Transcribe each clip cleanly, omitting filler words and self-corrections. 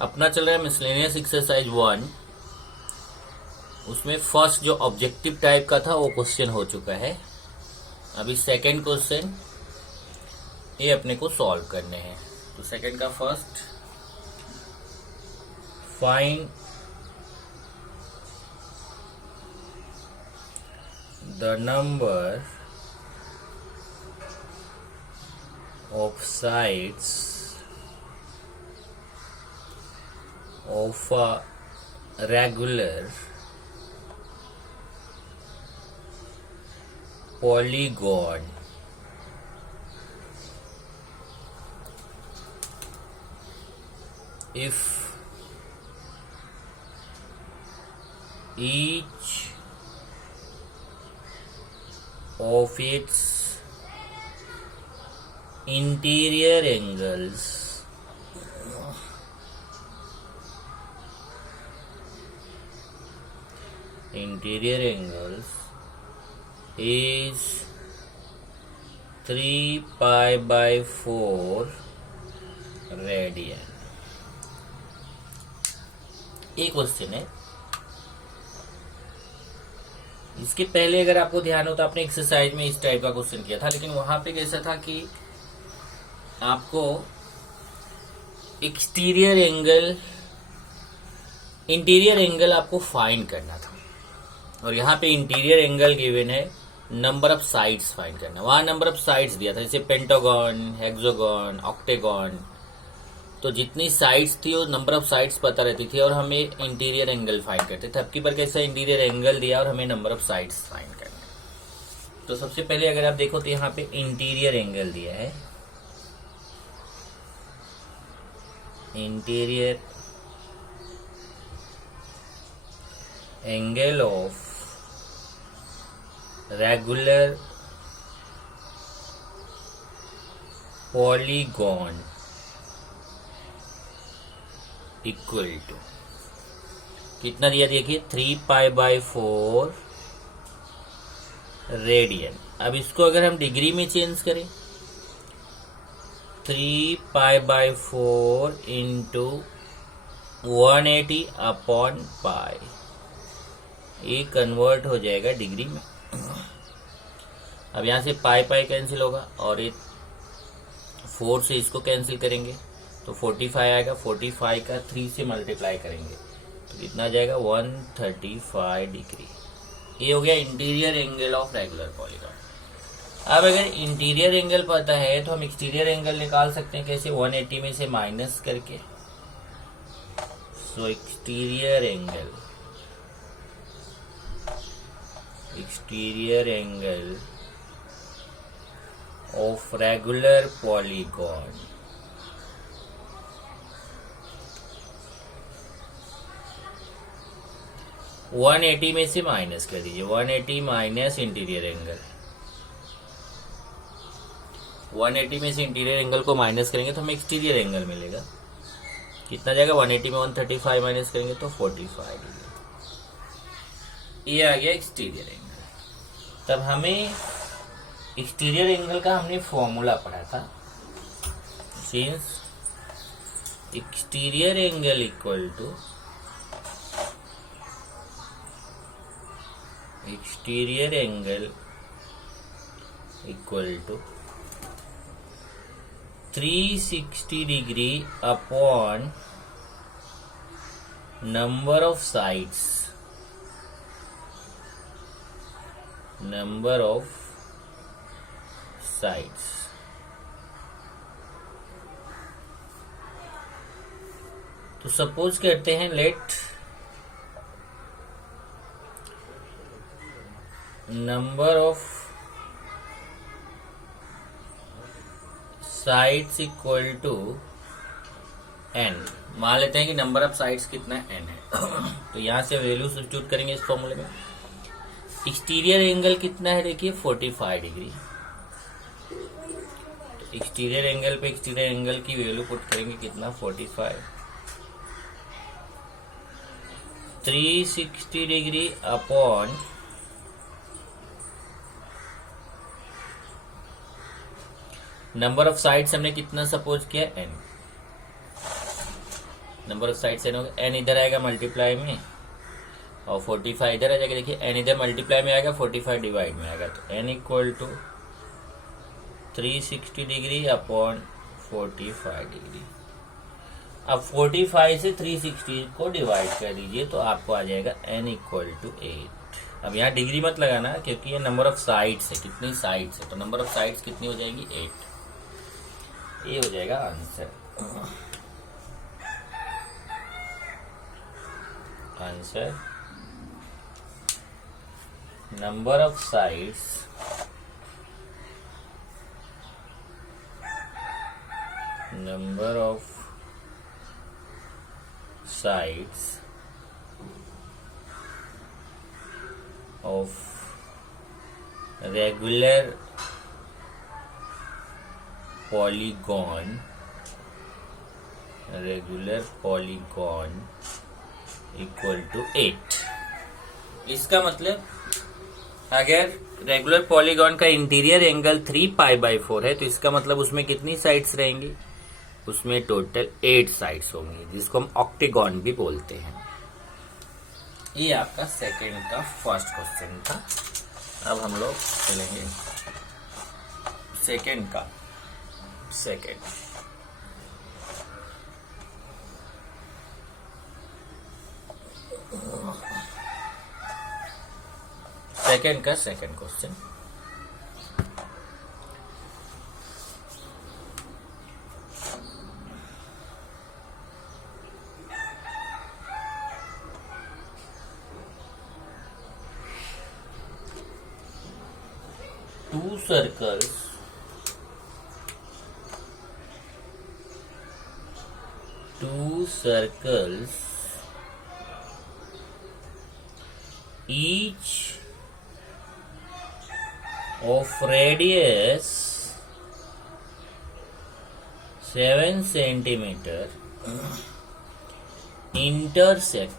अपना चल रहा है मिसलेनियस एक्सरसाइज 1। उसमें फर्स्ट जो ऑब्जेक्टिव टाइप का था वो क्वेश्चन हो चुका है। अभी सेकंड क्वेश्चन ये अपने को सॉल्व करने हैं। तो सेकंड का first, find the number of sides of a regular polygon if each of its interior angles is 3 pi by 4 radian. एक क्वेश्चन है। इसके पहले अगर आपको ध्यान हो तो आपने एक्सरसाइज में इस टाइप का क्वेश्चन किया था, लेकिन वहां पे कैसा था कि आपको इंटीरियर एंगल आपको फाइंड करना था, और यहाँ पे इंटीरियर एंगल गिवन है, नंबर ऑफ साइड्स फाइंड करना। वहां नंबर ऑफ साइड्स दिया था, जैसे पेंटागन, हेक्सागन, ऑक्टेगन। तो जितनी साइड्स थी वो नंबर ऑफ साइड्स पता रहती थी और हमें इंटीरियर एंगल फाइंड करते थे। अब की बार कैसा इंटीरियर एंगल दिया और हमें नंबर ऑफ साइड्स फाइंड करना। तो सबसे पहले अगर आप देखो तो यहाँ पे इंटीरियर एंगल दिया है, interior angle of regular polygon equal to कितना दिया, देखिए 3 पाई बाई 4 रेडियन। अब इसको अगर हम डिग्री में चेंज करें, 3 pi by 4 into 180 upon pi, ये कन्वर्ट हो जाएगा डिग्री में। अब यहां से पाई पाई कैंसिल होगा और ये 4 से इसको कैंसिल करेंगे तो 45 आएगा। 45 का 3 से मल्टीप्लाई करेंगे तो कितना आ जाएगा, 135 डिग्री। ये हो गया interior angle of regular polygon. अब अगर इंटीरियर एंगल पता है तो हम एक्सटीरियर एंगल निकाल सकते हैं। कैसे, 180 में से माइनस करके। So exterior angle of regular polygon one 180 में से माइनस कर दीजिए, 180 माइनस इंटीरियर एंगल। 180 में से इंटीरियर एंगल को माइनस करेंगे तो हमें एक्सटीरियर एंगल मिलेगा। कितना जाएगा, 180 में 135 माइनस करेंगे तो 45 डिग्री। ये आ गया एक्सटीरियर एंगल। तब हमें एक्सटीरियर एंगल का हमने फॉर्मूला पढ़ा था, since exterior angle equal to exterior angle equal to 360 degree upon number of sides तो सपोज करते हैं, let number of sides equal to n। मान लेते हैं कि नंबर ऑफ साइड्स कितना n है। तो यहां से वैल्यू सब्स्टिट्यूट करेंगे इस फॉर्मूले में। एक्सटीरियर एंगल कितना है, देखिए 45 डिग्री। एक्सटीरियर एंगल पे एक्सटीरियर एंगल की वैल्यू पुट करेंगे, कितना, 45। 360 degree upon number of sides हमने कितना सपोज किया, n। Number of sides n होगा, एन इधर आएगा मल्टीप्लाई में और 45 इधर आ जाएगा। देखिए एन इधर मल्टीप्लाई में आएगा, 45 डिवाइड में आएगा, तो n equal to 360 degree upon 45 degree. अब 45 से 360 को डिवाइड कर दीजिए तो आपको आ जाएगा एन इक्वल टू 8। अब यहाँ डिग्री मत लगाना क्योंकि ये नंबर ऑफ साइड्स है, कितनी साइड्स है, तो नंबर ऑफ साइड्स कितनी हो जाएगी 8। ये हो जाएगा answer. Answer number of sides of regular polygon equal to 8। इसका मतलब अगर रेगुलर पॉलीगॉन का इंटीरियर एंगल 3π/4 है तो इसका मतलब उसमें कितनी साइड्स रहेंगी, उसमें टोटल 8 साइड्स होंगी, जिसको हम ऑक्टेगॉन भी बोलते हैं। ये आपका सेकंड का फर्स्ट क्वेश्चन था। अब हम लोग चलेंगे सेकंड का। Second question, two circles each of radius 7 centimeter intersect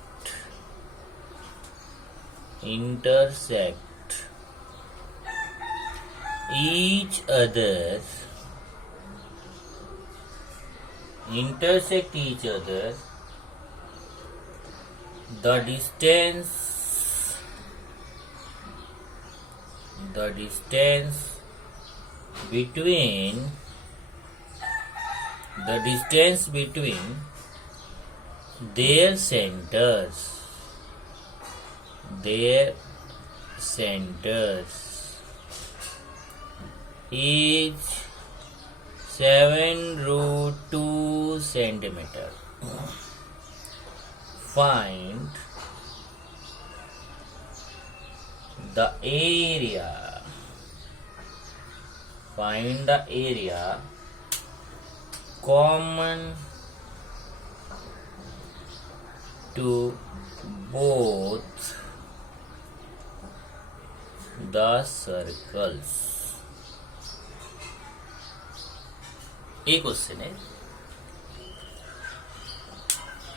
each other the distance between their centers is 7√2 centimeter. Find the area common to both the circles. एक क्वेश्चन है।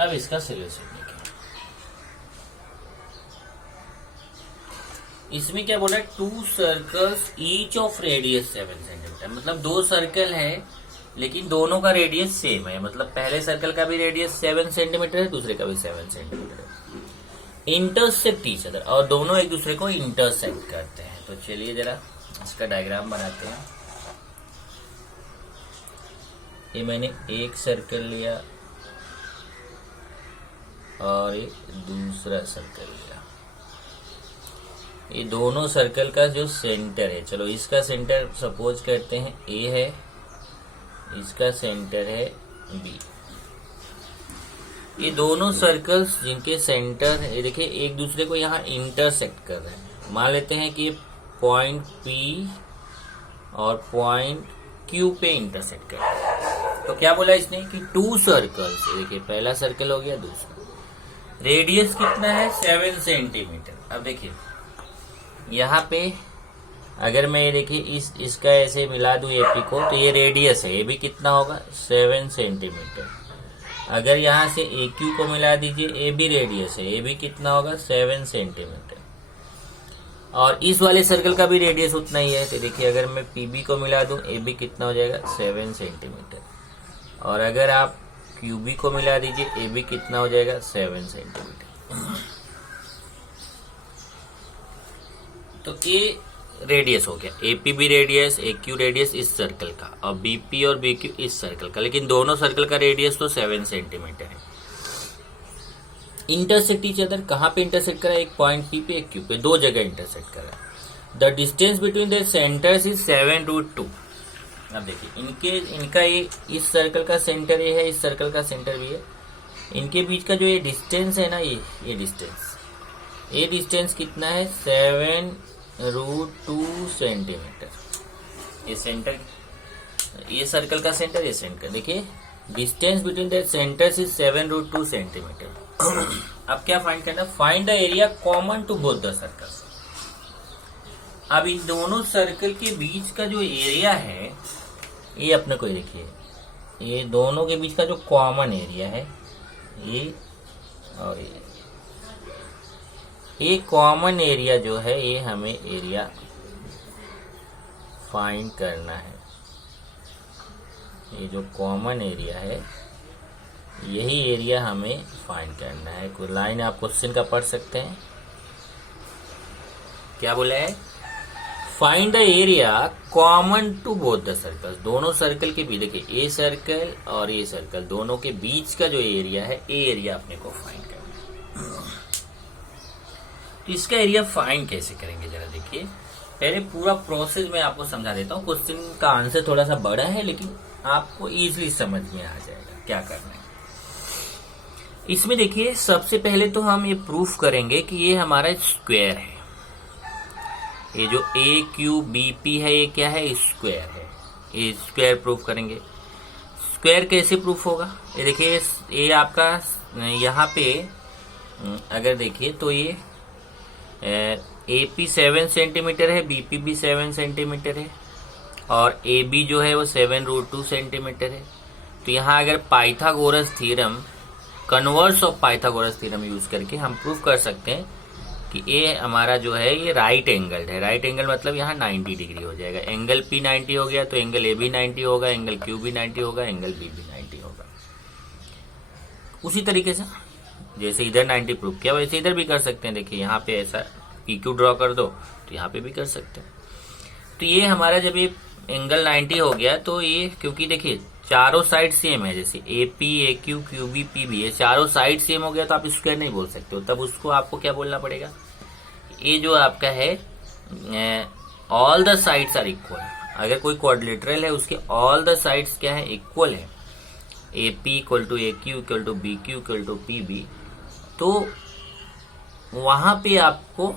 अब इसका सोल्यूशन देखिए। इसमें क्या बोला, 2 circles each of radius 7 centimetre, मतलब 2 circle है लेकिन दोनों का रेडियस सेम है। मतलब पहले सर्कल का भी रेडियस 7 सेंटीमीटर है, दूसरे का भी 7 सेंटीमीटर है। इंटरसेक्ट ईच अदर, और दोनों एक दूसरे को इंटरसेक्ट करते हैं। तो चलिए जरा इसका डायग्राम बनाते हैं। ये मैंने एक सर्कल लिया और ये दूसरा सर्कल लिया। ये दोनों सर्कल का जो सेंटर है, चलो इसका सेंटर सपोज करते हैं ए है, इसका सेंटर है बी। ये दोनों सर्कल्स जिनके सेंटर ये देखिए एक दूसरे को यहाँ इंटरसेक्ट कर रहे हैं। मान लेते हैं कि पॉइंट पी और पॉइंट क्यू पे इंटरसेक्ट कर रहे हैं। तो क्या बोला इसने कि 2 सर्कल्स, देखिए पहला सर्कल हो गया, दूसरा, रेडियस कितना है 7 सेंटीमीटर। अब देखिए यहाँ पे अगर मैं ये देखिए इसका ऐसे मिला दूं एपी को, तो ये रेडियस है, ये भी कितना होगा 7 सेंटीमीटर। अगर यहाँ से ए क्यू को मिला दीजिए, ये भी रेडियस है, ये भी कितना होगा 7 सेंटीमीटर। और इस वाले सर्कल का भी रेडियस उतना ही है। तो देखिए अगर मैं पीबी को मिला दूं, ये भी कितना हो जाएगा 7 सेंटीमीटर। और अगर आप QB को मिला दीजिए, AB कितना हो जाएगा 7 सेंटीमीटर। तो ये रेडियस हो गया, APB रेडियस, AQ रेडियस इस सर्कल का, और BP और BQ इस सर्कल का, लेकिन दोनों सर्कल का रेडियस तो 7 सेंटीमीटर है। इंटरसेक्ट ईच अदर, कहाँ पे इंटरसेक्ट करा, एक पॉइंट P पे, एक Q पे, दो जगह इंटरसेक्ट करा। The distance between the centers is 7√2। अब देखिए इनका ये इस सर्कल का सेंटर ये है, इस सर्कल का सेंटर भी है, इनके बीच का जो ये डिस्टेंस है ना, ये डिस्टेंस कितना है 7√2 सेंटीमीटर। ये सेंटर, ये सर्कल का सेंटर, ये सेंटर, देखिए distance between the centers is 7√2 centimeter. अब क्या फाइंड करना, find the area common to both the circles. अब इन दोनों सर्कल के बीच का जो एरिया है, ये अपने को देखिए, ये दोनों के बीच का जो कॉमन एरिया है, ये और ये कॉमन एरिया जो है, ये हमें एरिया फाइंड करना है। ये जो कॉमन एरिया है, यही एरिया हमें फाइंड करना है। कोई लाइन आप क्वेश्चन का पढ़ सकते हैं, क्या बोला है, find the area common to both the circles. दोनों सर्कल के बीच, देखिए ए सर्कल और ये सर्कल, दोनों के बीच का जो एरिया है, ए एरिया अपने को फाइंड करना है। तो इसका एरिया फाइंड कैसे करेंगे, जरा देखिए। पहले पूरा प्रोसेस मैं आपको समझा देता हूँ। क्वेश्चन का आंसर थोड़ा सा बड़ा है, लेकिन आपको इजीली समझ में आ जाएगा क्या करना है। इसमें देखिए, सबसे पहले तो हम ये प्रूफ करेंगे कि ये हमारा स्क्वायर है। ये जो AQBP है, ये क्या है, स्क्वायर है। ये स्क्वायर प्रूफ करेंगे। स्क्वायर कैसे प्रूफ होगा, ये देखिए, ये आपका यहाँ पे अगर देखिए तो ये AP 7 सेंटीमीटर है, BP भी 7 सेंटीमीटर है, और AB जो है वो 7√2 सेंटीमीटर है। तो यहाँ अगर Pythagoras theorem, converse of Pythagoras theorem use करके हम प्रूफ कर सकते हैं कि ये हमारा जो है ये राइट एंगल है। राइट एंगल मतलब यहाँ 90 डिग्री हो जाएगा। एंगल P 90 हो गया तो एंगल AB 90 होगा, एंगल Q भी 90 होगा, एंगल B भी 90 होगा। उसी तरीके से जैसे इधर 90 प्रूफ किया, वैसे इधर भी कर सकते हैं। देखिए यहाँ पे ऐसा PQ ड्रॉ कर दो तो यहाँ पे भी कर सकते हैं। तो ये हमारा जब ये एंगल 90 हो गया, तो ये क्योंकि देखिए चारों साइड सेम है, जैसे AP, AQ, QB, PB, ये चारों साइड सेम हो गया तो आप स्क्वायर नहीं बोल सकते हो। तब उसको आपको क्या बोलना पड़ेगा, ये जो आपका है all the sides are equal. अगर कोई क्वाड्रिलेटरल है, उसके ऑल द साइड्स क्या है, इक्वल है। AP equal to AQ equal to BQ equal to PB, तो वहां पे आपको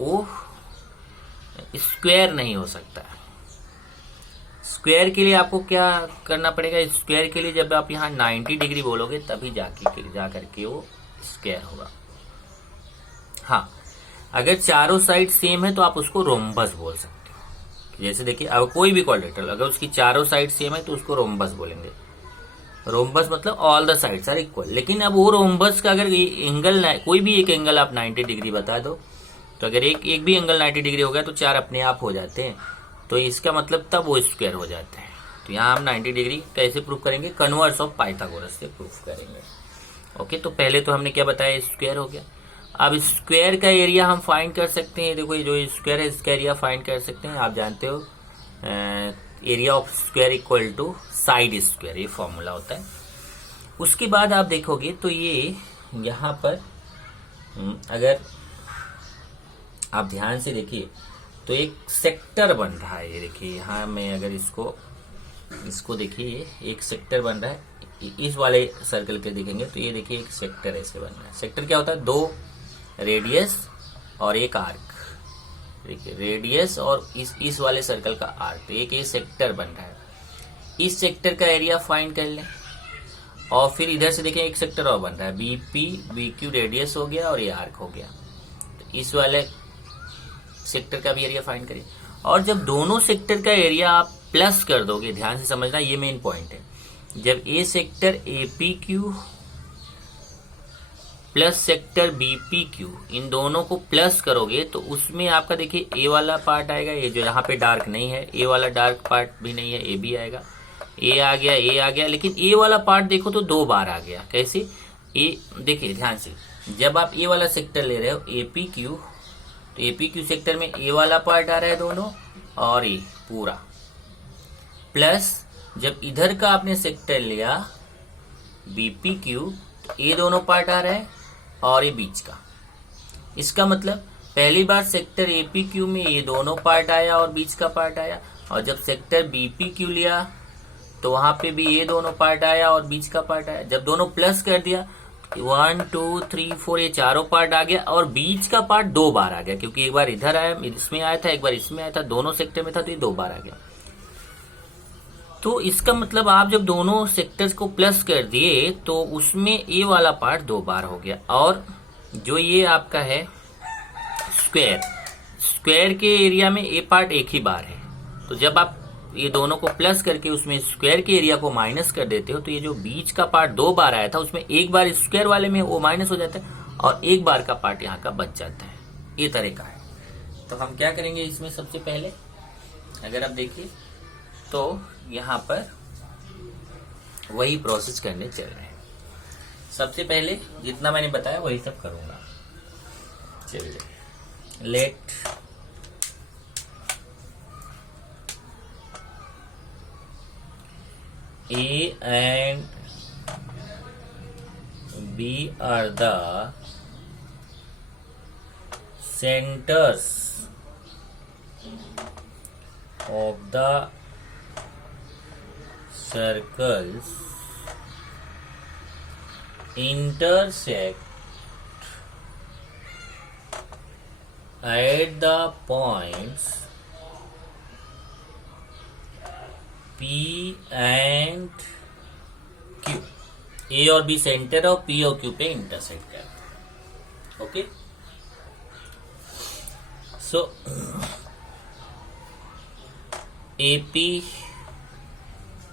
वो स्क्वायर नहीं हो सकता। स्क्वायर के लिए आपको क्या करना पड़ेगा, स्क्वायर के लिए जब आप यहाँ 90 डिग्री बोलोगे तभी जाकर के वो स्क्वायर होगा। हाँ, अगर चारों साइड सेम है तो आप उसको रोम्बस बोल सकते हो। जैसे देखिए, अब कोई भी क्वाड्रिलेटरल अगर उसकी चारों साइड सेम है तो उसको रोम्बस बोलेंगे। रोम्बस मतलब all the sides are equal. लेकिन अब वो रोम्बस का अगर एंगल, कोई भी एक एंगल आप 90 डिग्री बता दो, तो अगर एक भी एंगल 90 डिग्री हो गया तो चार अपने आप हो जाते हैं। तो इसका मतलब तब वो स्क्वायर हो जाता है। तो यहाँ हम 90 डिग्री कैसे प्रूफ करेंगे, कन्वर्स ऑफ पाइथागोरस से प्रूफ करेंगे। ओके, तो पहले तो हमने क्या बताया, स्क्वायर हो गया। अब स्क्वायर का एरिया हम फाइंड कर सकते हैं। देखो, ये जो स्क्वायर है इसका एरिया फाइंड कर सकते हैं। आप जानते हो area of square equal to side square, ये फॉर्मूला होता है। उसके बाद आप देखोगे तो ये यहाँ पर अगर आप ध्यान से देखिए तो एक सेक्टर बन रहा है। ये देखिए, यहाँ मैं अगर इसको देखिए, एक सेक्टर बन रहा है। इस वाले सर्कल के देखेंगे तो ये देखिए एक सेक्टर ऐसे बन रहा है। सेक्टर क्या होता है, दो रेडियस और एक आर्क। देखिए, रेडियस और इस वाले सर्कल का आर्क, एक ये सेक्टर बन रहा है। इस सेक्टर का एरिया फाइंड कर लें, और फिर इधर से देखें एक सेक्टर और बन रहा है, BP, BQ रेडियस हो गया और ये आर्क हो गया। तो इस वाले सेक्टर का भी एरिया फाइंड करिए। और जब दोनों सेक्टर का एरिया आप प्लस कर दोगे, ध्यान से समझना, ये मेन पॉइंट है। जब a sector APQ plus sector BPQ, इन दोनों को प्लस करोगे तो उसमें आपका देखिए ए वाला पार्ट आएगा, ये जो यहाँ पे डार्क नहीं है, ए वाला डार्क पार्ट भी नहीं है, ए भी आएगा। ए आ गया, ए आ गया, लेकिन ए वाला पार्ट देखो तो 2 बार आ गया। कैसे? ए देखिए ध्यान से, जब आप ए वाला सेक्टर ले रहे हो एपी क्यू, तो एपी क्यू सेक्टर में ए वाला पार्ट आ रहा है दोनों और ए पूरा, प्लस जब इधर का आपने सेक्टर लिया बीपी क्यू, तो ए दोनों पार्ट आ रहा है और ये बीच का। इसका मतलब पहली बार सेक्टर एपी क्यू में ये दोनों पार्ट आया और बीच का पार्ट आया, और जब सेक्टर बीपी क्यू लिया तो वहां पे भी ये दोनों पार्ट आया और बीच का पार्ट आया। जब दोनों प्लस कर दिया 1 2 3 4 ये चारों पार्ट आ गया और बीच का पार्ट 2 बार आ गया, क्योंकि एक बार इधर आया, इसमें आया था, एक बार इसमें आया था, दोनों सेक्टर में था, तो ये 2 बार आ गया। तो इसका मतलब आप जब दोनों सेक्टर्स को प्लस कर दिए तो उसमें ए वाला पार्ट 2 बार हो गया। और जो ये आपका है स्क्वायर, स्क्वायर के एरिया में ए पार्ट एक ही बार है, तो जब आप ये दोनों को प्लस करके उसमें स्क्वायर के एरिया को माइनस कर देते हो, तो ये जो बीच का पार्ट 2 बार आया था उसमें एक बार स्क्वायर वाले में वो माइनस हो जाता है और एक बार का पार्ट यहाँ का बच जाता है। ये तरह का है। तो हम क्या करेंगे इसमें, सबसे पहले अगर आप देखिए तो यहाँ पर वही प्रोसेस करने चल रहे हैं। सबसे पहले जितना मैंने बताया वही सब करूंगा। चलिए, late A and B are the centers of the circles intersect at the points P and Q। A और B सेंटर और P और Q पे इंटरसेक्ट कर। Okay, so AP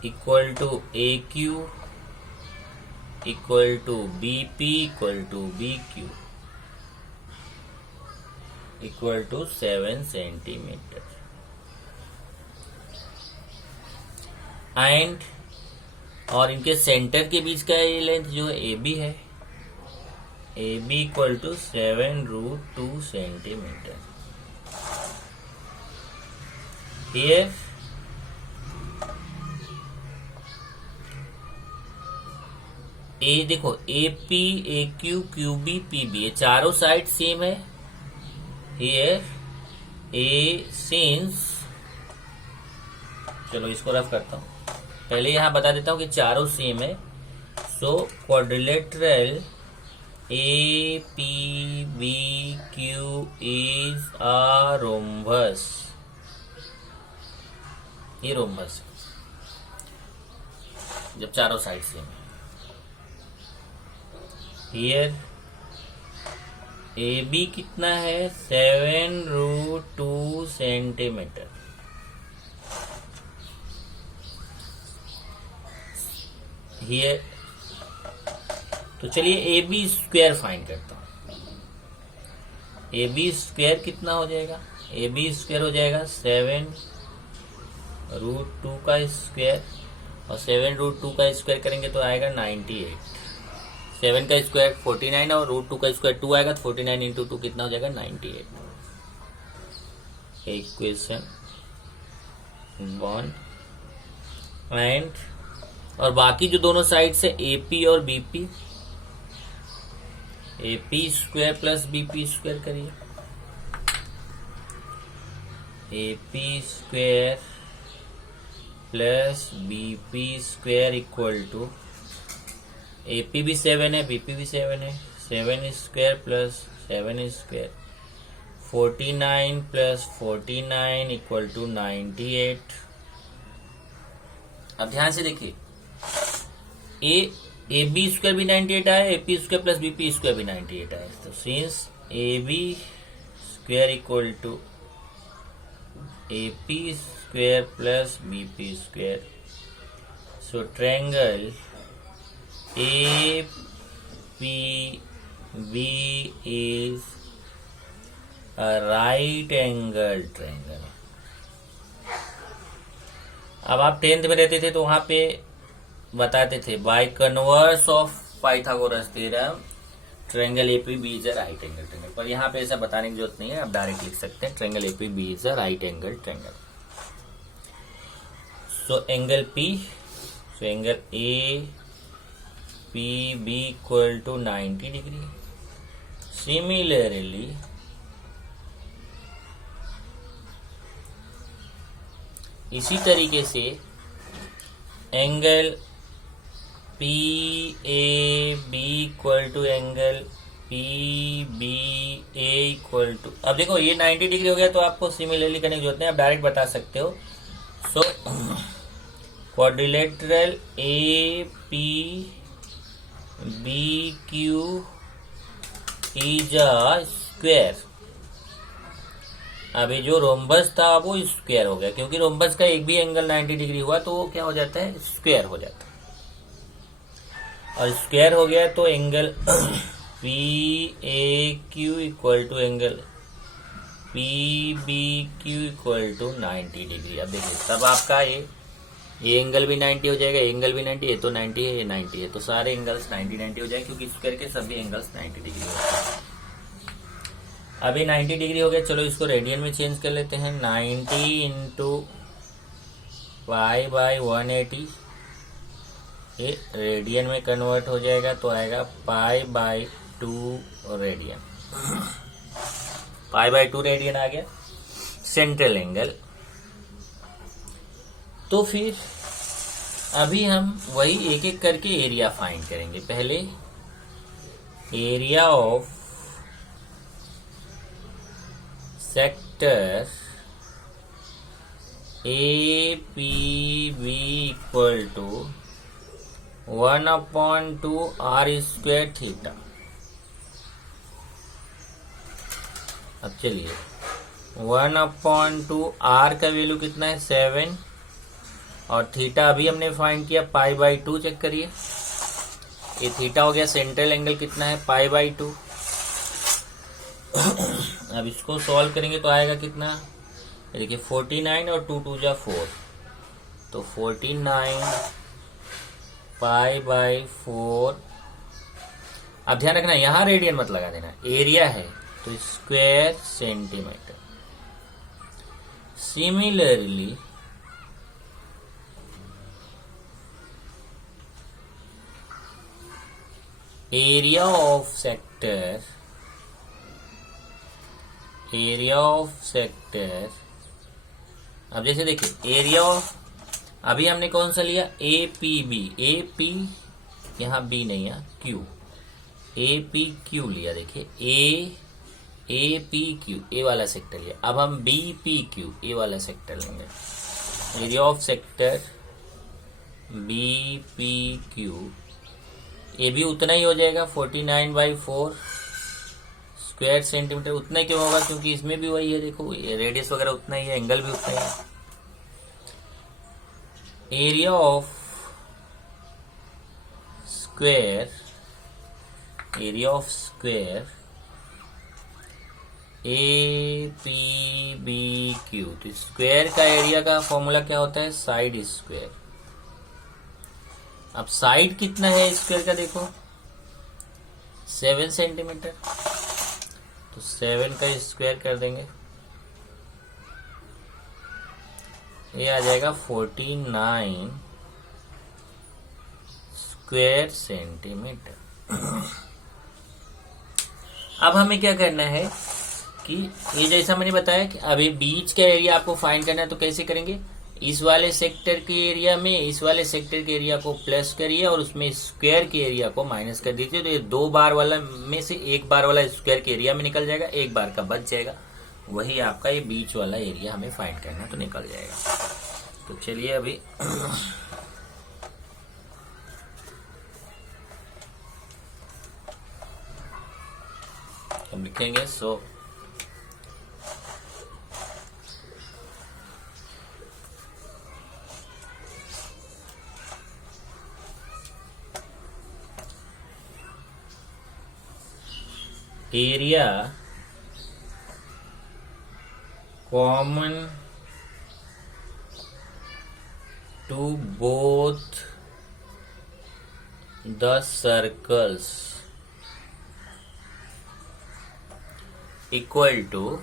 equal to AQ equal to BP equal to BQ equal to 7 centimeter. And और इनके centre के बीच का ये लेंथ जो है AB है, AB equal to 7√2 centimetre. Here a देखो AP AQ QB PB ये चारों साइड सेम है। हियर ए सिंस, चलो इसको रफ करता हूं, पहले यहां बता देता हूं कि चारों सेम है। So quadrilateral APBQ is a rhombus. ये रोम्बस है जब चारों साइड सेम है। हियर AB कितना है, 7√2 सेंटीमीटर। हियर तो चलिए AB स्क्वायर फाइंड करता हूं। AB स्क्वायर कितना हो जाएगा, AB स्क्वायर हो जाएगा 7√2 का स्क्वायर, और 7√2 का स्क्वायर करेंगे तो आएगा 98। 7 का स्क्वायर 49 और √2 का स्क्वायर 2 आएगा, तो 49 इंटू 2 कितना हो जाएगा, 98। इक्वेशन 1 एंड और बाकी जो दोनों साइड से AP और BP, AP square plus BP square करिए। AP square plus BP square equal to, AP भी 7 है, BP भी 7 है, 7 square plus 7 square, 49 plus 49 equal to 98। अब ध्यान से देखिए, AB स्क्वायर भी 98 आया, AP square plus BP square भी 98 आया। तो since AB square equal to AP square plus BP square, so triangle APB is a right angle triangle। अब आप 10th में रहते थे तो वहां पे बताते थे by converse of Pythagoras theorem triangle A P B is a right angle triangle, पर यहाँ पे ऐसा बताने की जरूरत नहीं है, आप डायरेक्ट लिख सकते हैं triangle A P B is a right angle triangle. So angle P, so angle A P B equal to 90 डिग्री। सिमिलरली इसी तरीके से angle P A B equal to angle P B A equal to, अब देखो ये 90 degree हो गया तो आपको सिमिलरली करने की जरूरत नहीं, आप डायरेक्ट बता सकते हो। So quadrilateral A P B Q is a square. अभी जो रोम्बस था वो स्क्वायर हो गया, क्योंकि रोम्बस का एक भी एंगल 90 डिग्री हुआ तो वो क्या हो जाता है, स्क्वायर हो जाता है। और स्क्वायर हो गया तो angle P A Q equal to angle P B Q equal to 90 degree. अब देखिए तब आपका ये एंगल भी 90 हो जाएगा, एंगल भी 90, ये तो 90 है, ये 90 है, तो सारे एंगल्स 90 हो जाएंगे, क्योंकि स्क्वायर के सभी एंगल्स 90 डिग्री होते हैं। अभी 90 डिग्री हो गया, चलो इसको रेडियन में चेंज कर लेते हैं। 90 इंटू पाई बाई 180, ये रेडियन में कन्वर्ट हो जाएगा तो आएगा pi by 2 radian. Pi by 2 radian आ गया सेंट्रल एंगल। तो फिर अभी हम वही एक एक करके एरिया फाइंड करेंगे। पहले area of sector A P B equal to 1/2 r square theta. अब चलिए 1/2 आर का वैल्यू कितना है 7, और थीटा अभी हमने फाइंड किया पाई बाई 2। चेक करिए ये थीटा हो गया, सेंट्रल एंगल कितना है पाई बाई 2। अब इसको सॉल्व करेंगे तो आएगा कितना, देखिए 49 और 2 2 जा 4, तो 49 पाई बाई 4। अब ध्यान रखना यहां रेडियन मत लगा देना, एरिया है तो square centimetre. Similarly area of sector अब जैसे देखिए एरिया ऑफ, अभी हमने कौन सा लिया A P B, A P यहाँ बी नहीं है क्यू, ए पी क्यू लिया। देखिए ए पी क्यू ए वाला सेक्टर लिया, अब हम बी पी क्यू ए वाला सेक्टर लेंगे। Area of sector B P Q, ये भी उतना ही हो जाएगा 49/4 स्क्वायर सेंटीमीटर। उतना ही क्यों होगा, क्योंकि इसमें भी वही है, देखो ये रेडियस वगैरह उतना ही है, एंगल भी उतना ही है। Area of square A P B Q, तो स्क्वायर का एरिया का फॉर्मूला क्या होता है साइड स्क्वायर। अब साइड कितना है स्क्वायर का, देखो 7 सेंटीमीटर, तो 7 का स्क्वायर कर देंगे, ये आ जाएगा 49 स्क्वायर सेंटीमीटर। अब हमें क्या करना है कि ये जैसा मैंने बताया कि अभी बीच का एरिया आपको फाइंड करना है, तो कैसे करेंगे, इस वाले सेक्टर के एरिया में इस वाले सेक्टर के एरिया को प्लस करिए और उसमें स्क्वायर के एरिया को माइनस कर दीजिए, तो ये 2 बार वाला में से 1 बार वाला स्क्वायर के एरिया में निकल जाएगा, 1 बार का बच जाएगा, वही आपका ये बीच वाला एरिया हमें फाइंड करना है, तो निकल जाएगा। तो चलिए अभी हम लिखेंगे। So area common to both the circles equal to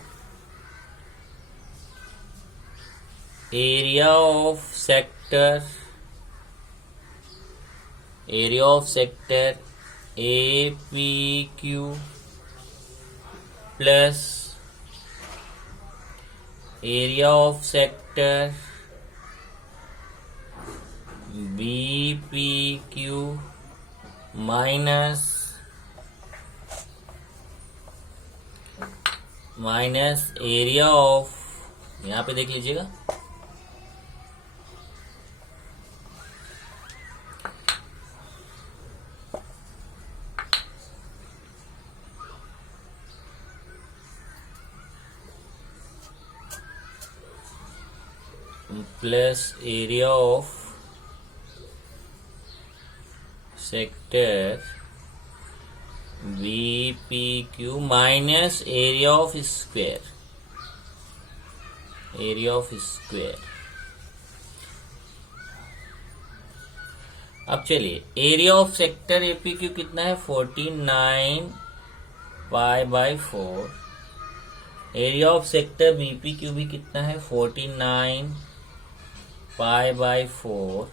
area of sector APQ plus area of sector BPQ minus area of, यहाँ पे देख लीजिएगा, plus area of sector BPQ minus area of square अब चलिए, एरिया ऑफ सेक्टर APQ कितना है? 49 π/4। Area of sector BPQ भी कितना है? 49 π/4।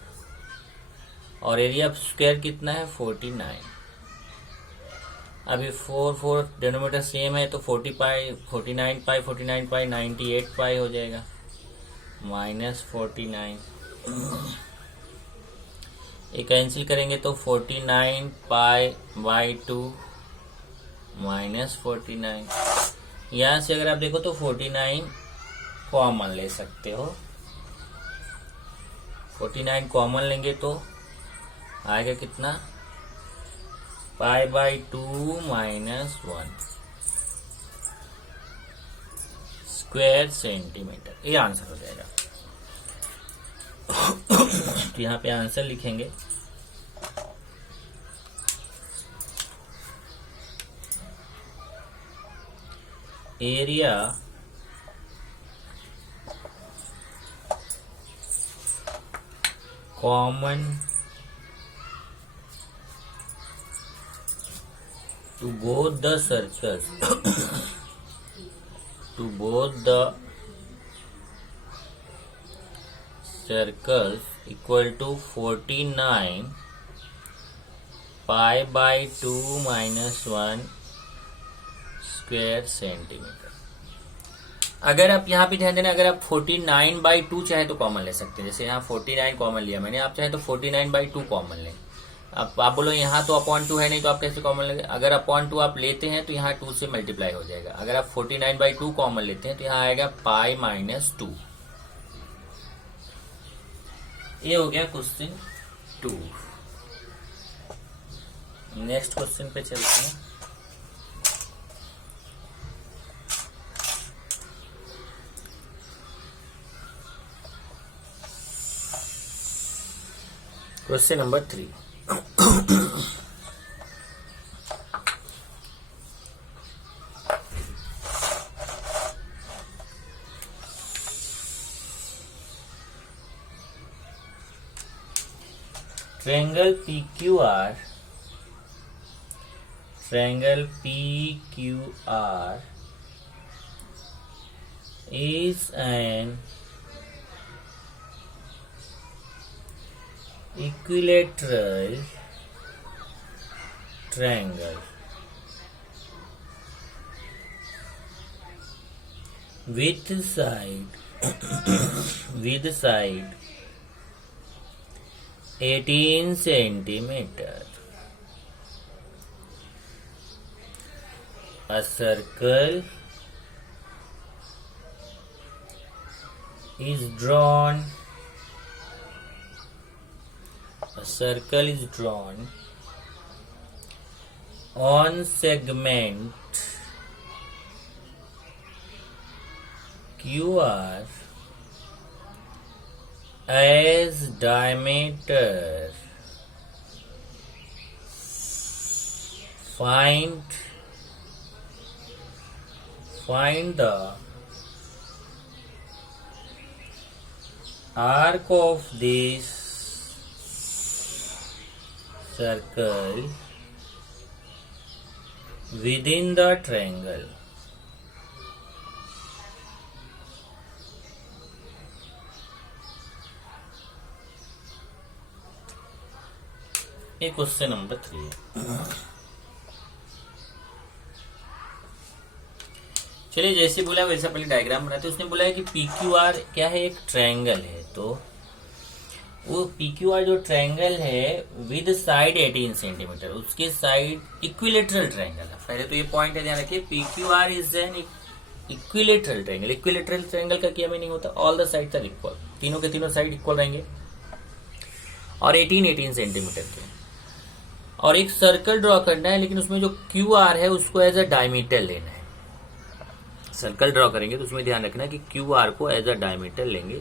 और एरिया ऑफ स्क्वायर कितना है? 49। अभी 4 डिनोमिनेटर सेम है तो 49 पाई 98 पाई हो जाएगा, माइनस 49। ये कैंसिल करेंगे तो 49 π/2 माइनस 49। यहाँ से अगर आप देखो तो 49 कॉमन ले सकते हो। 49 कॉमन लेंगे तो आएगा कितना? π/2 माइनस 1 स्क्वायर सेंटीमीटर। ये आंसर हो जाएगा। तो यहाँ पे आंसर लिखेंगे area common to both the circles equal to 49 π/2 minus 1 square centimetre. अगर आप यहाँ पे ध्यान देना, अगर आप 49/2 चाहे तो कॉमन ले सकते हैं। जैसे यहाँ 49 कॉमन लिया मैंने, आप चाहे तो 49/2 कॉमन लें। अब आप बोलो यहाँ तो अपॉन 2 है नहीं, तो आप कैसे कॉमन लेंगे? अगर अपॉन 2 आप लेते हैं तो यहाँ 2 से मल्टीप्लाई हो जाएगा। अगर आप 49/2 कॉमन लेते हैं तो यहाँ आएगा π-2। ये हो गया क्वेश्चन 2। नेक्स्ट क्वेश्चन पे चलते हैं। Question number 3। Triangle PQR is an equilateral triangle with side 18 centimeter. A circle is drawn. On segment QR as diameter. Find the arc of this circle within the triangle ये question number 3 है। चलिए जैसे बोला वैसा पहले diagram बनाते। उसने बोला है कि PQR क्या है, एक ट्रायंगल है। तो वो PQR जो ट्रायंगल है विद साइड 18 सेंटीमीटर, उसके साइड इक्विलेटरल ट्रायंगल है। पहले तो ये पॉइंट है, ध्यान रखिए, PQR is an equilateral triangle. Equilateral triangle का क्या मीनिंग होता है, all the sides are equal, तीनों के तीनों साइड इक्वल रहेंगे और 18 सेंटीमीटर के। और एक सर्कल ड्रॉ करना है, लेकिन उसमें जो QR है उसको एज अ डायमीटर लेना है। सर्कल ड्रॉ करेंगे तो उसमें ध्यान रखना है कि QR को एज अ डायमीटर लेंगे।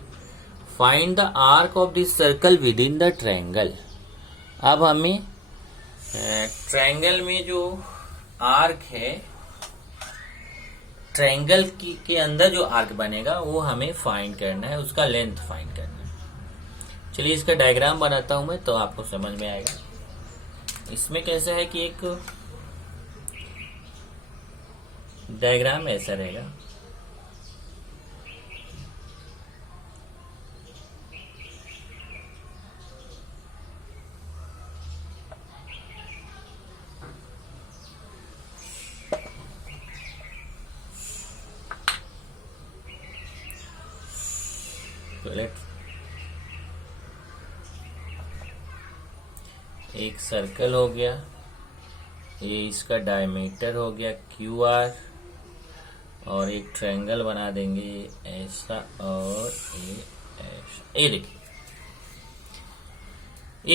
Find the arc of this circle with in the triangle. अब हमें ट्रायंगल में जो आर्क है, ट्रायंगल के अंदर जो आर्क बनेगा वो हमें फाइंड करना है, उसका लेंथ फाइंड करना है। चलिए इसका डायग्राम बनाता हूं मैं, तो आपको समझ में आएगा। इसमें कैसा है कि एक डायग्राम ऐसा रहेगा, एक सर्कल हो गया, ये इसका डायमीटर हो गया QR, और एक ट्रायंगल बना देंगे ऐसा और ये ऐसा। ये देखिए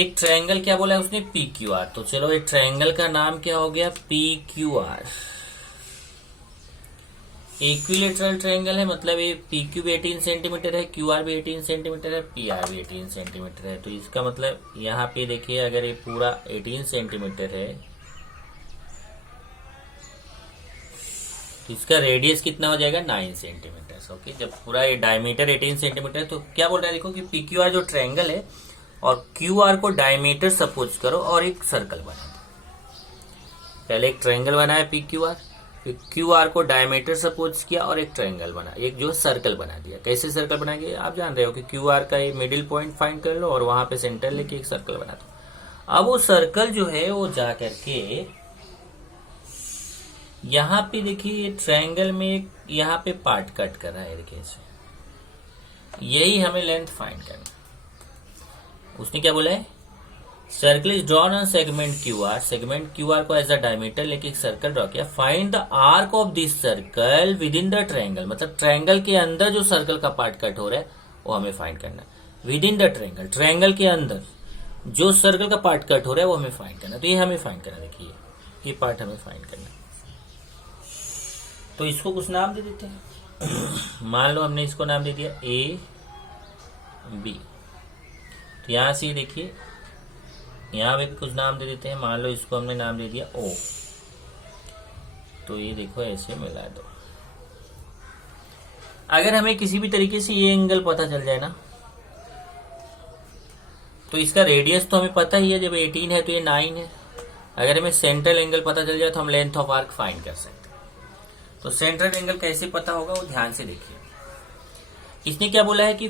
एक ट्रायंगल क्या बोला है उसने, PQR। तो चलो एक ट्रायंगल का नाम क्या हो गया, PQR। इक्विलेटरल ट्रायंगल है, मतलब ये PQ भी 18 सेंटीमीटर है, QR भी 18 सेंटीमीटर है, PR भी 18 सेंटीमीटर है। तो इसका मतलब यहाँ पे देखिए, अगर ये पूरा 18 सेंटीमीटर है तो इसका रेडियस कितना हो जाएगा, 9 सेंटीमीटर। ओके, जब पूरा ये डायमीटर 18 सेंटीमीटर है, तो क्या बोल रहा है देखो कि PQR जो ट्रायंगल है और QR को डायमीटर सपोज करो और एक सर्कल बना दो। पहले एक ट्रायंगल बनाया PQR, फिर QR को डायमीटर सपोज किया और एक ट्रायंगल बना, एक जो सर्कल बना दिया। कैसे सर्कल बनाएंगे आप जान रहे हो कि QR का ये मिडिल पॉइंट फाइंड कर लो और वहां पे सेंटर लेके एक सर्कल बना दो। अब वो सर्कल जो है वो जा करके यहाँ पे देखिए, ये ट्रायंगल में यहाँ पे पार्ट कट कर रहा है, देखिए इसे। यही हमें लेंथ फाइंड करना। उसने क्या बोला है, circle is drawn on segment QR। Segment QR को एज अ डायमीटर लेके एक सर्कल ड्रॉ किया। Find the arc of this circle with in the triangle, मतलब ट्रायंगल के अंदर जो सर्कल का पार्ट कट हो रहा है वो हमें फाइंड करना है। With in the triangle, triangle के अंदर जो सर्कल का पार्ट कट हो रहा है वो हमें फाइंड करना। तो ये हमें फाइंड करना, देखिए ये पार्ट हमें फाइंड करना। तो इसको कुछ नाम दे देते हैं। मान लो हमने इसको नाम दे दिया AB। तो यहां से देखिए, यहां पे कुछ नाम दे देते हैं। मान लो इसको हमने नाम दे दिया O। तो ये देखो ऐसे मिला दो। अगर हमें किसी भी तरीके से ये एंगल पता चल जाए ना, तो इसका रेडियस तो हमें पता ही है, जब 18 है तो ये 9 है। अगर हमें सेंट्रल एंगल पता चल जाए तो हम लेंथ ऑफ आर्क फाइंड कर सकते हैं। तो सेंट्रल एंगल कैसे पता होगा वो ध्यान से देखिए। इसने क्या बोला है कि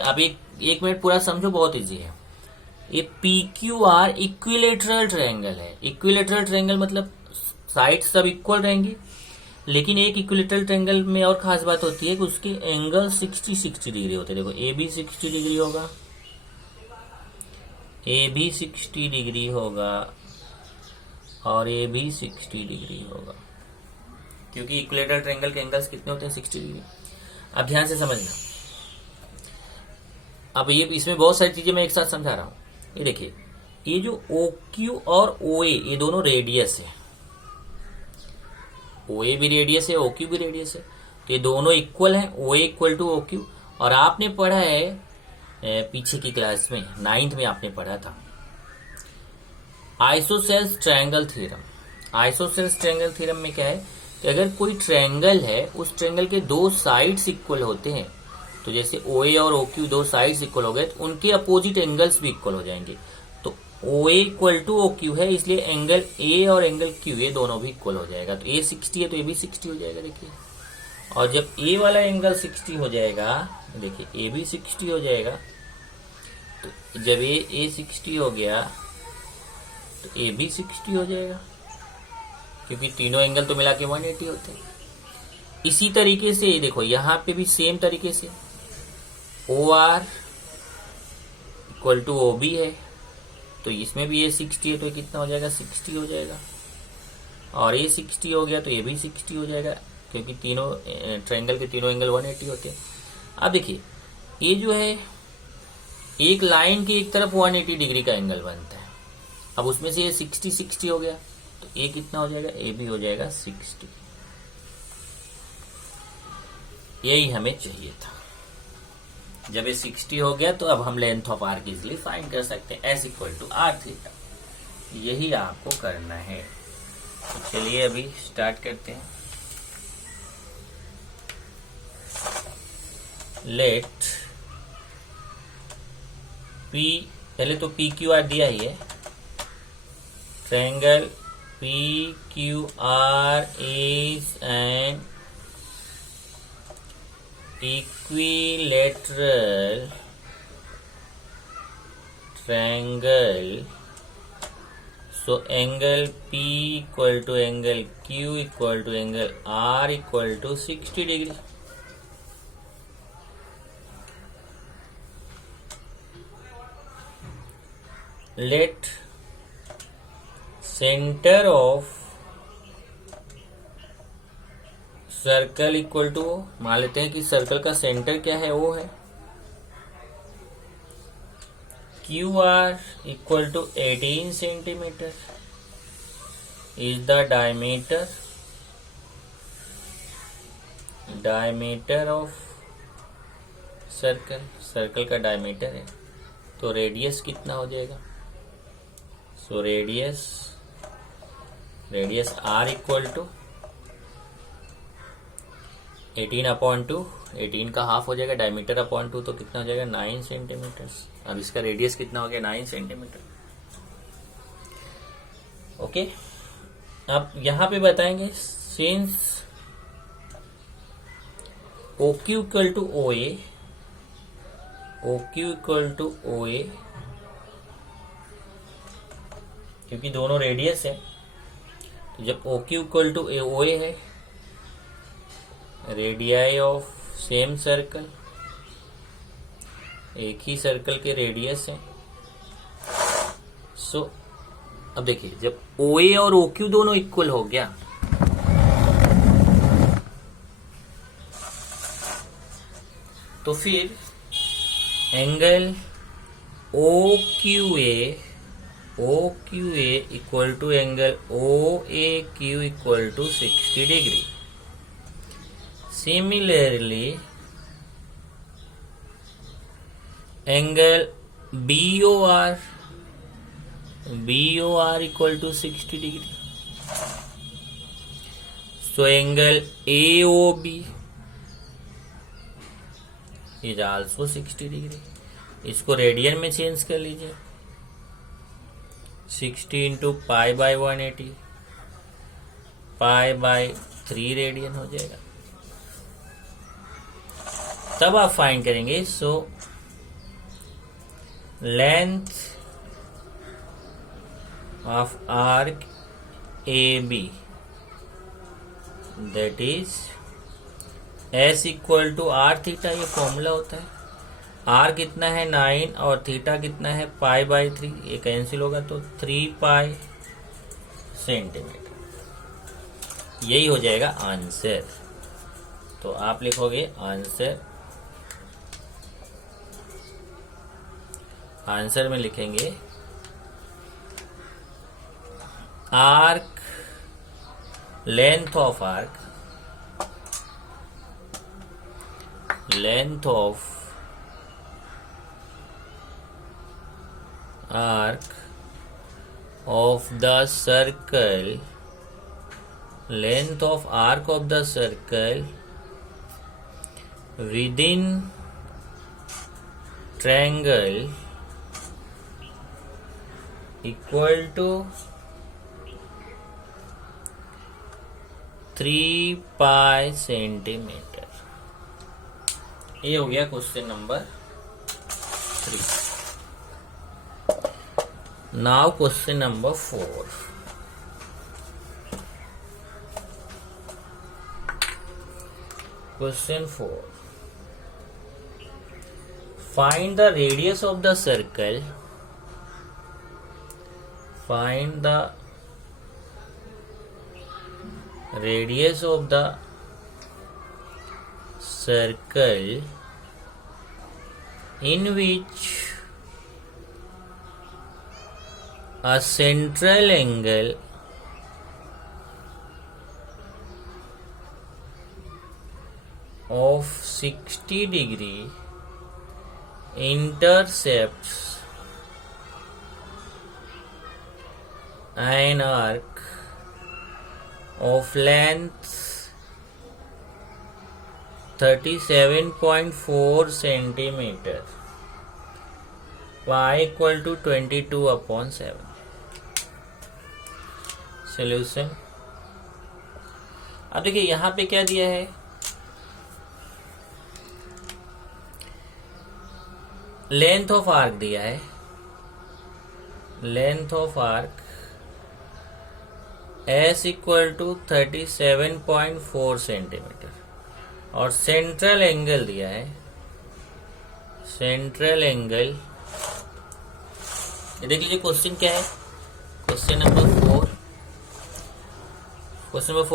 अब एक मिनट पूरा समझो, बहुत इजी है। ये PQR इक्विलेटरल ट्रायंगल है। इक्विलेटरल ट्रायंगल मतलब साइड सब इक्वल रहेंगी, लेकिन एक इक्विलेटरल ट्रायंगल में और खास बात होती है कि उसके एंगल 60 डिग्री होते हैं। देखो AB 60 डिग्री होगा, AB 60 डिग्री होगा और AB 60 डिग्री होगा, क्योंकि इक्विलेटरल ट्रायंगल के एंगल्स कितने होते हैं, 60 डिग्री। अब ध्यान से समझना। अब ये इसमें बहुत सारी चीजें मैं एक साथ समझा रहा हूं। ये देखिए, ये जो OQ और OA ये दोनों रेडियस है। OA भी रेडियस है, OQ भी रेडियस है, तो ये दोनों इक्वल हैं, OA इक्वल टू OQ। और आपने पढ़ा है पीछे की क्लास में 9th में आपने पढ़ा था isosceles triangle theorem. Isosceles triangle theorem में क्या है कि अगर कोई ट्रायंगल है, उस ट्रायंगल के दो साइड्स इक्वल होते हैं तो जैसे ओ ए और ओ क्यू दो साइड्स इक्वल हो गए तो उनके अपोजिट एंगल्स भी इक्वल हो जाएंगे। तो ओ ए इक्वल टू ओ क्यू है, इसलिए एंगल ए और एंगल क्यू ये दोनों भी इक्वल हो जाएगा। तो ए 60 है तो ये भी 60 हो जाएगा, देखिए। और जब ए वाला एंगल 60 हो जाएगा, देखिए ए भी 60 हो जाएगा। तो जब ए 60 हो गया तो ए भी 60 हो जाएगा, क्योंकि तीनों एंगल तो मिला के 180 होते हैं। इसी तरीके से देखो यहाँ पे भी सेम तरीके से O R equal to O B है, तो इसमें भी ये 60 है तो कितना हो जाएगा, 60 हो जाएगा। और ये 60 हो गया तो ये भी 60 हो जाएगा, क्योंकि तीनों ट्रायंगल के तीनों एंगल 180 होते हैं। अब देखिए ये जो है एक लाइन की एक तरफ 180 डिग्री का एंगल बनता है। अब उसमें से ये 60 हो गया तो ए कितना हो जाएगा, ए भी हो जाएगा 60। यही हमें चाहिए था। जब ये 60 हो गया तो अब हम length of arc easily find कर सकते हैं, S equal to are theta. यही आपको करना है। तो चलिए अभी स्टार्ट करते हैं। लेट पी, पहले तो पी क्यू आर दिया ही है। Triangle P Q R is an equilateral triangle, so angle P equal to angle Q equal to angle R equal to 60 degree. Let center of circle equal to, मान लेते हैं कि circle का centre क्या है, वो है Q R equal to 18 centimeter is the diameter of circle. Circle का डायमीटर है तो रेडियस कितना हो जाएगा, so radius r equal to 18/2, 18 का हाफ हो जाएगा, डायमीटर अपॉन 2 तो कितना हो जाएगा 9 सेंटीमीटर। अब इसका रेडियस कितना हो गया 9 सेंटीमीटर। ओके, अब यहां पे बताएंगे since OQ equal to OA, OQ equal to OA, क्योंकि दोनों रेडियस है तो जब OQ इक्वल टू OA है, रेडियाई ऑफ सेम सर्कल, एक ही सर्कल के रेडियस है। सो अब देखिए जब OA और OQ दोनों इक्वल हो गया तो फिर angle OQA equal to angle OAQ equal to 60 degree. Similarly, angle BOR equal to 60 degree. So angle AOB is also 60 degree. इसको रेडियन में चेंज कर लीजिए, 60 into pi by 180, pi by 3 radian हो जाएगा। तब आप फाइंड करेंगे। So length of arc AB, that is S equal to are theta. ये फॉर्मूला होता है। आर कितना है 9 और थीटा कितना है पाई बाई 3, ये कैंसिल होगा तो 3 पाई सेंटीमीटर। यही हो जाएगा आंसर। तो आप लिखोगे आंसर में लिखेंगे arc, length of arc of the circle, length of arc of the circle within triangle equal to 3 pi centimetre. ये हो गया question number 3। Now question number 4। Question 4, find the radius of the circle. Find the radius of the circle in which a central angle of 60 degree intercepts an arc of length 37.4 centimeter, y equal to 22/7. Solution। अब देखिए यहां पे क्या दिया है, length of arc दिया है। Length of arc S equal to 37.4 centimetre और सेंट्रल एंगल दिया है। सेंट्रल एंगल, देख लीजिए क्वेश्चन क्या है। Question number 4,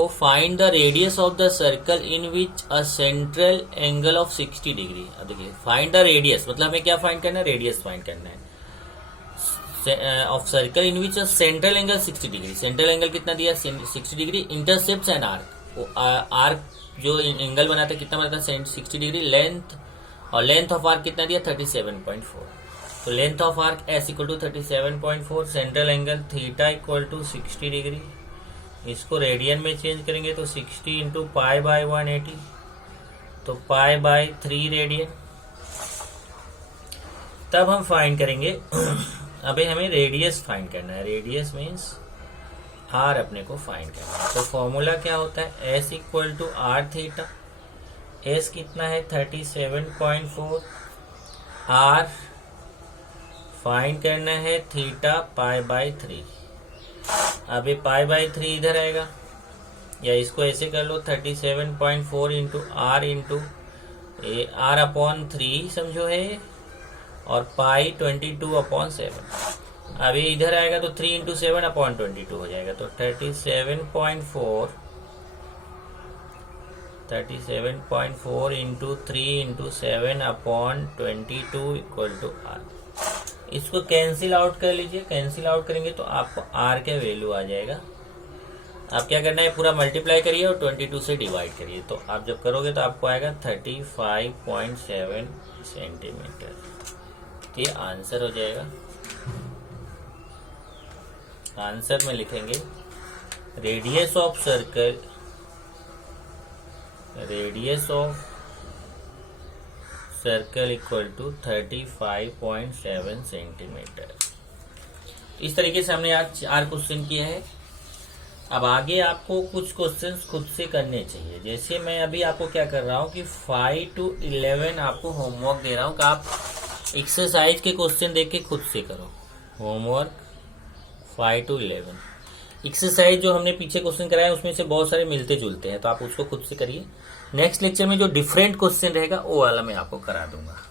find the radius of the circle in which a central angle of 60 degree. अब देखिए फाइंड द रेडियस मतलब हमें क्या फाइंड करना है, रेडियस फाइंड करना है of circle in which a central angle 60 degree. Central angle कितना दिया, 60 degree. Intercepts an arc, arc जो एंगल बनाता है कितना बनाता है, 60 डिग्री। लेंथ, और लेंथ ऑफ आर्क कितना दिया, 37.4। तो length of arc S equal to 37.4, central angle theta equal to 60 degree. इसको रेडियन में चेंज करेंगे तो 60 इंटू पाई बाई 180, तो पाई बाई 3 रेडियन। तब हम फाइंड करेंगे अभी हमें रेडियस फाइंड करना है। रेडियस मीन्स आर अपने को फाइंड करना है। तो फॉर्मूला क्या होता है, S equal to are theta. S कितना है, 37.4। आर फाइंड करना है थीटा पाई बाई 3। अभी पाई बाई 3 इधर आएगा, या इसको ऐसे कर लो 37.4 इंटू आर अपॉन 3 समझो है, और पाई 22/7। अभी इधर आएगा तो 3 इंटू 7 अपॉन 22 हो जाएगा। तो 37.4 into 3 into 7 upon 22 equal to R. इसको कैंसिल आउट कर लीजिए। कैंसिल आउट करेंगे तो आपको आर का वैल्यू आ जाएगा। आप क्या करना है, पूरा मल्टीप्लाई करिए और 22 से डिवाइड करिए। तो आप जब करोगे तो आपको आएगा 35.7 सेंटीमीटर। ये आंसर हो जाएगा। आंसर में लिखेंगे radius of circle, radius of circle equal to 35.7 centimetre. इस तरीके से हमने आज 4 क्वेश्चन किए हैं। अब आगे आपको कुछ क्वेश्चंस खुद से करने चाहिए। जैसे मैं अभी आपको क्या कर रहा हूँ कि 5 to 11 आपको होमवर्क दे रहा हूँ कि आप एक्सरसाइज के क्वेश्चन देख के खुद से करो। Homework 5 to 11। एक्सरसाइज जो हमने पीछे क्वेश्चन कराया उसमें से बहुत सारे मिलते जुलते हैं, तो आप उसको खुद से करिए। नेक्स्ट लेक्चर में जो डिफरेंट क्वेश्चन रहेगा वो वाला मैं आपको करा दूंगा।